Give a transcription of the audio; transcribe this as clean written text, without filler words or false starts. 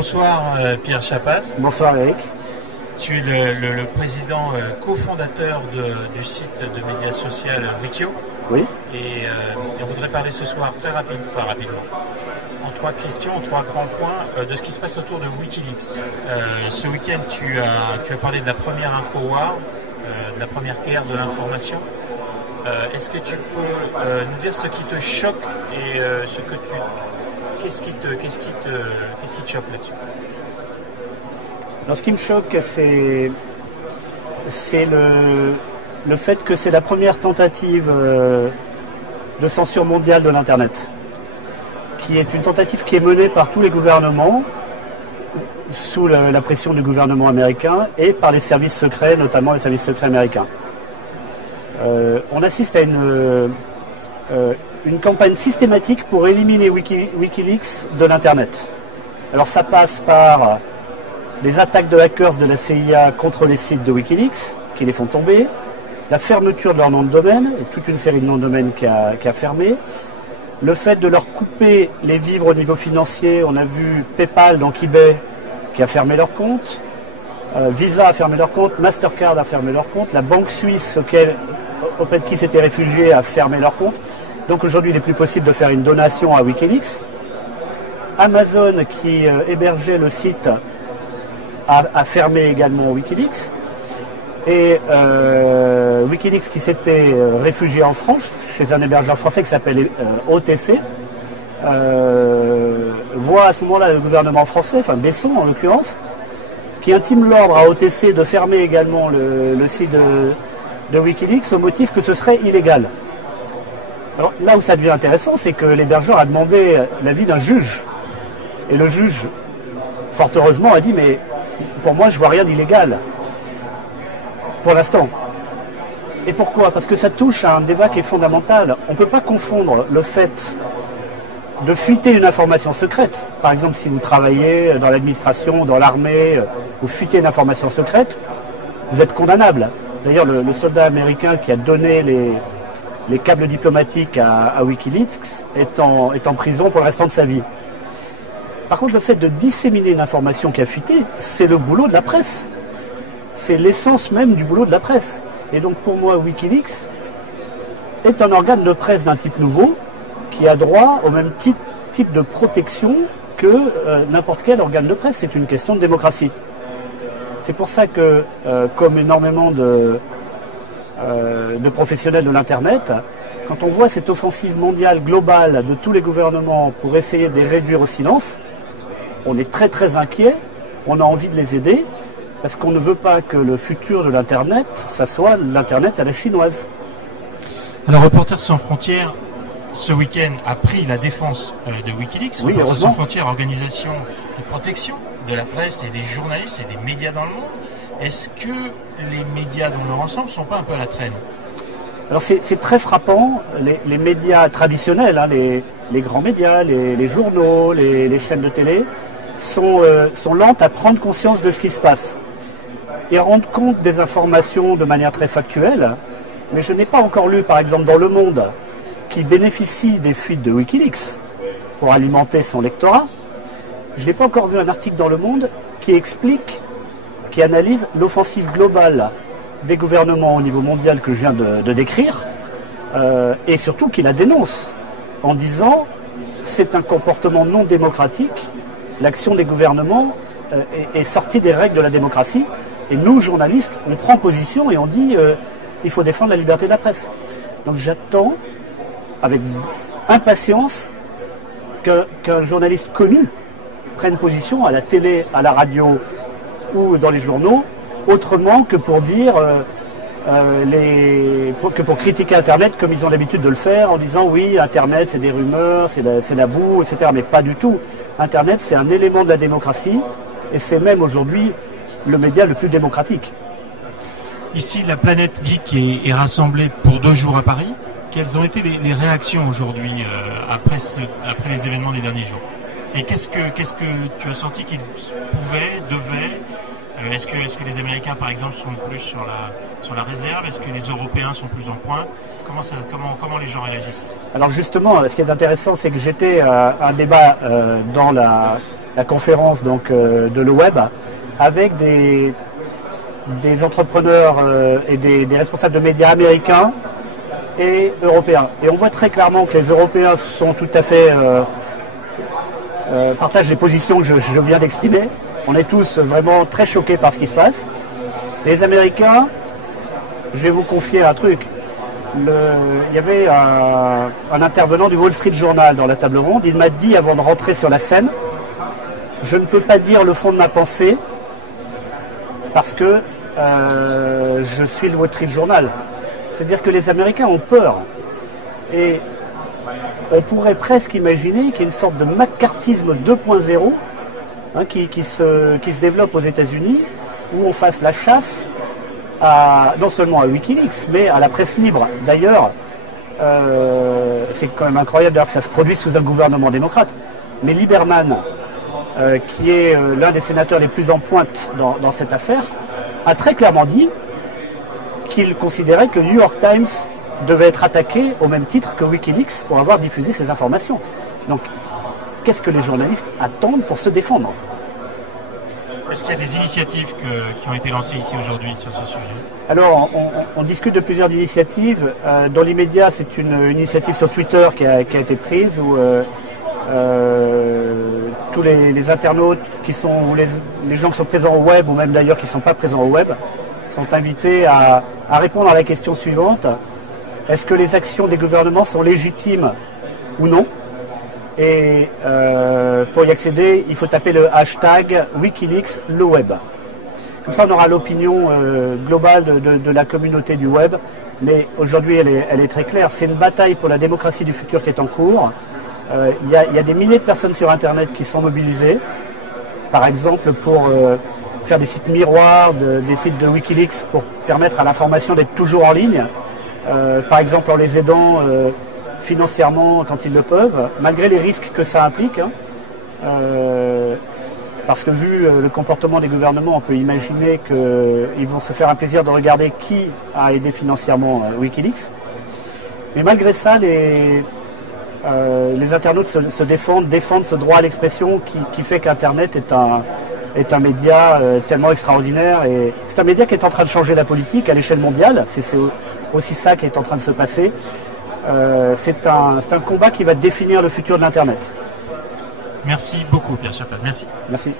Bonsoir Pierre Chapas. Bonsoir Eric. Tu es le président cofondateur du site de médias social Wikio. Oui. Et on voudrait parler ce soir rapidement, en trois questions, en trois grands points, de ce qui se passe autour de Wikileaks. Ce week-end, tu as parlé de la première InfoWar, de la première guerre de l'information. Est-ce que tu peux nous dire ce qui te choque et qu'est-ce qui te choque là-dessus? Alors, ce qui me choque, c'est le fait que c'est la première tentative de censure mondiale de l'Internet, qui est une tentative qui est menée par tous les gouvernements, sous la pression du gouvernement américain et par les services secrets, notamment les services secrets américains. On assiste à une campagne systématique pour éliminer Wikileaks de l'Internet. Alors ça passe par les attaques de hackers de la CIA contre les sites de Wikileaks, qui les font tomber, la fermeture de leur nom de domaine, et toute une série de noms de domaine qui a fermé, le fait de leur couper les vivres au niveau financier. On a vu PayPal, donc eBay, qui a fermé leur compte, Visa a fermé leur compte, Mastercard a fermé leur compte, la banque suisse auprès de qui s'étaient réfugiés a fermé leur compte. Donc aujourd'hui, il n'est plus possible de faire une donation à Wikileaks. Amazon, qui hébergeait le site, a fermé également Wikileaks. Et Wikileaks, qui s'était réfugié en France, chez un hébergeur français qui s'appelle OTC, voit à ce moment-là le gouvernement français, enfin Besson en l'occurrence, qui intime l'ordre à OTC de fermer également le site de Wikileaks au motif que ce serait illégal. Alors là où ça devient intéressant, c'est que l'hébergeur a demandé l'avis d'un juge. Et le juge, fort heureusement, a dit « mais pour moi, je vois rien d'illégal. » Pour l'instant. Et pourquoi? Parce que ça touche à un débat qui est fondamental. On ne peut pas confondre le fait de fuiter une information secrète. Par exemple, si vous travaillez dans l'administration, dans l'armée, vous fuitez une information secrète, vous êtes condamnable. D'ailleurs, le soldat américain qui a donné les câbles diplomatiques à Wikileaks est en prison pour le restant de sa vie. Par contre, le fait de disséminer une information qui a fuité, c'est le boulot de la presse. C'est l'essence même du boulot de la presse. Et donc pour moi, Wikileaks est un organe de presse d'un type nouveau qui a droit au même type de protection que n'importe quel organe de presse. C'est une question de démocratie. C'est pour ça que, comme énormément de professionnels de l'Internet, quand on voit cette offensive mondiale globale de tous les gouvernements pour essayer de les réduire au silence, on est très très inquiet, on a envie de les aider, parce qu'on ne veut pas que le futur de l'Internet, ça soit l'Internet à la chinoise. Alors Reporters sans frontières, ce week-end, a pris la défense de Wikileaks. Oui, Reporters sans frontières, organisation de protection de la presse et des journalistes et des médias dans le monde. Est-ce que les médias dans leur ensemble ne sont pas un peu à la traîne? Alors c'est très frappant, les médias traditionnels, hein, les grands médias, les journaux, les chaînes de télé, sont lentes à prendre conscience de ce qui se passe et rendre compte des informations de manière très factuelle. Mais je n'ai pas encore lu, par exemple, dans Le Monde, qui bénéficie des fuites de Wikileaks pour alimenter son lectorat, je n'ai pas encore vu un article dans Le Monde qui explique, qui analyse l'offensive globale des gouvernements au niveau mondial que je viens de décrire, et surtout qui la dénonce en disant c'est un comportement non démocratique, l'action des gouvernements est sortie des règles de la démocratie, et nous, journalistes, on prend position et on dit il faut défendre la liberté de la presse. Donc j'attends avec impatience qu'un journaliste connu prenne position à la télé, à la radio ou dans les journaux, autrement que pour dire pour critiquer Internet comme ils ont l'habitude de le faire en disant oui, Internet c'est des rumeurs, c'est la boue, etc. Mais pas du tout. Internet c'est un élément de la démocratie et c'est même aujourd'hui le média le plus démocratique. Ici, la planète geek est rassemblée pour 2 jours à Paris. Quelles ont été les réactions aujourd'hui après les événements des derniers jours? Et qu'est-ce que tu as senti qu'ils pouvaient, devaient Est-ce que les Américains, par exemple, sont plus sur la réserve? Est-ce que les Européens sont plus en pointe? Comment les gens réagissent? Alors justement, ce qui est intéressant, c'est que j'étais à un débat dans la la conférence donc, de le web, avec des entrepreneurs et des responsables de médias américains et européens. Et on voit très clairement que les Européens sont tout à fait partagent les positions que je viens d'exprimer. On est tous vraiment très choqués par ce qui se passe. Les Américains, je vais vous confier un truc. Il y avait un intervenant du Wall Street Journal dans la table ronde. Il m'a dit avant de rentrer sur la scène, je ne peux pas dire le fond de ma pensée parce que je suis le Wall Street Journal. C'est-à-dire que les Américains ont peur. Et on pourrait presque imaginer qu'il y a une sorte de macartisme 2.0 qui se développe aux États-Unis, où on fasse la chasse non seulement à Wikileaks, mais à la presse libre. D'ailleurs, c'est quand même incroyable que ça se produise sous un gouvernement démocrate. Mais Lieberman, qui est l'un des sénateurs les plus en pointe dans cette affaire, a très clairement dit qu'il considérait que le New York Times devait être attaqué au même titre que Wikileaks pour avoir diffusé ces informations. Donc, qu'est-ce que les journalistes attendent pour se défendre? Est-ce qu'il y a des initiatives qui ont été lancées ici aujourd'hui sur ce sujet? Alors, on discute de plusieurs initiatives. Dans l'immédiat, c'est une initiative sur Twitter qui a été prise où tous les internautes ou les gens qui sont présents au web, ou même d'ailleurs qui ne sont pas présents au web, sont invités à répondre à la question suivante. Est-ce que les actions des gouvernements sont légitimes ou non? Et pour y accéder, il faut taper le hashtag Wikileaks le web. Comme ça, on aura l'opinion globale de la communauté du web. Mais aujourd'hui, elle est très claire. C'est une bataille pour la démocratie du futur qui est en cours. Il y a des milliers de personnes sur Internet qui sont mobilisées. Par exemple, pour faire des sites miroirs, des sites de Wikileaks pour permettre à l'information d'être toujours en ligne. Par exemple, en les aidant financièrement quand ils le peuvent, malgré les risques que ça implique. Parce que vu le comportement des gouvernements, on peut imaginer qu'ils vont se faire un plaisir de regarder qui a aidé financièrement Wikileaks. Mais malgré ça, les internautes se défendent ce droit à l'expression qui fait qu'Internet est un média tellement extraordinaire. Et c'est un média qui est en train de changer la politique à l'échelle mondiale. C'est aussi ça qui est en train de se passer. C'est un combat qui va définir le futur de l'Internet. Merci beaucoup, Pierre Chappaz. Merci. Merci.